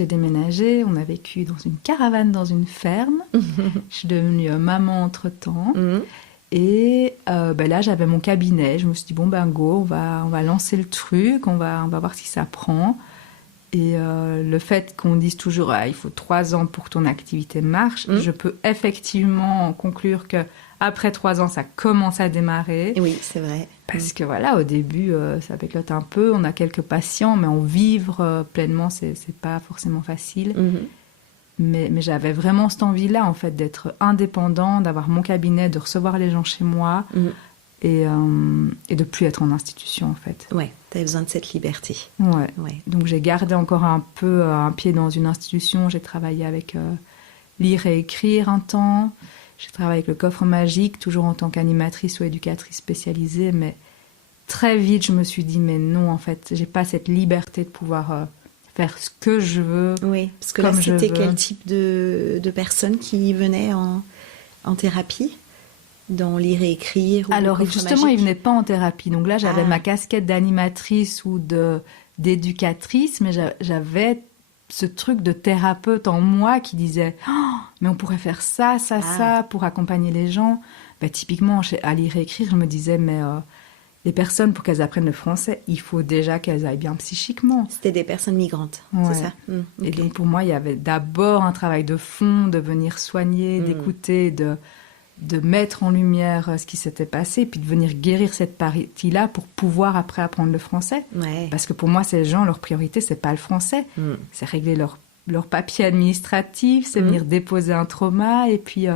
j'ai déménagé, on a vécu dans une caravane dans une ferme. Je suis devenue maman entre-temps. Et là, j'avais mon cabinet. Je me suis dit, bon, ben go, on va lancer le truc, on va voir si ça prend. Et le fait qu'on dise toujours, il faut 3 ans pour que ton activité marche, je peux effectivement conclure que après 3 ans, ça commence à démarrer. Oui, c'est vrai. Parce que voilà, au début, ça péclote un peu, on a quelques patients, mais en vivre pleinement, c'est pas forcément facile. Mais j'avais vraiment cette envie-là, en fait, d'être indépendant, d'avoir mon cabinet, de recevoir les gens chez moi et de plus être en institution, en fait. Ouais, tu as besoin de cette liberté. Ouais. Donc j'ai gardé encore un peu un pied dans une institution. J'ai travaillé avec lire et écrire un temps. J'ai travaillé avec le Coffre Magique, toujours en tant qu'animatrice ou éducatrice spécialisée. Mais très vite, je me suis dit, mais non, en fait, j'ai pas cette liberté de pouvoir faire ce que je veux. Oui, parce que là, c'était quel type de personnes qui venaient en thérapie, dans lire et écrire ou Alors justement, ils venaient pas en thérapie. Donc là, j'avais ma casquette d'animatrice ou d'éducatrice, mais j'avais ce truc de thérapeute en moi qui disait oh, mais on pourrait faire ça pour accompagner les gens. Typiquement, à lire et écrire, je me disais mais les personnes, pour qu'elles apprennent le français, il faut déjà qu'elles aillent bien psychiquement. C'était des personnes migrantes, c'est ça. Okay. Et donc pour moi, il y avait d'abord un travail de fond, de venir soigner, d'écouter, de mettre en lumière ce qui s'était passé, puis de venir guérir cette partie-là pour pouvoir après apprendre le français. Ouais. Parce que pour moi, ces gens, leur priorité, c'est pas le français. C'est régler leur papier administratif, c'est venir déposer un trauma, et puis...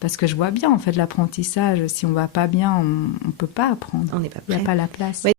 parce que je vois bien, en fait, l'apprentissage, si on va pas bien, on peut pas apprendre. On n'est pas prêt. Il n'y a pas la place. Ouais.